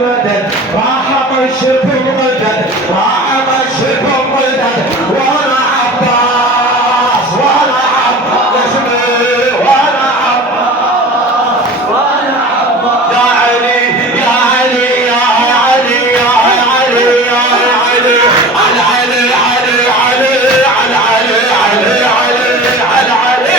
مدد راح امشيكم مدد راح امشيكم مدد وانا عباس وانا عباس وانا عباس وانا عباس يا علي يا علي يا علي يا علي يا علي على علي علي علي على علي علي علي على علي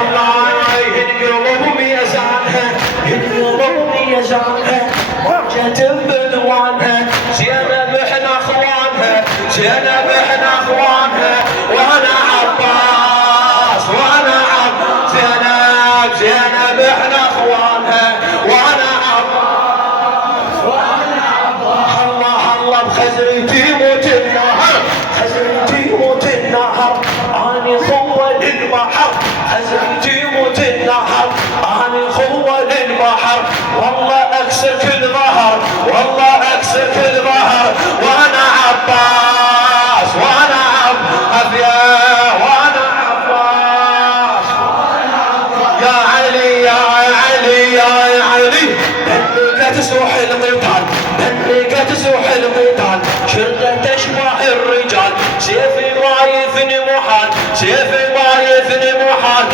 الله ينقلبني يزعلها ينقلبني يزعلها وجهة بنوانها زينب احنا اخوانها زينب احنا اخوانها وانا عباس وانا عباس زينب احنا اخوانها وانا عباس وانا عباس الله الله بخزرتي موت النهر خزرتي موت النهر اني خوة للبحر خزرتي موت النهر اني خوة للبحر والله اكسر كل ظهر والله اكسر كل ظهر وانا عباس وانا عباس وانا عباس يا علي يا علي يا علي دمك تسوح القتال دمك تسوح القتال شردة تشبه الرجال سيفي ما يثني محال سيفي ما يثني محال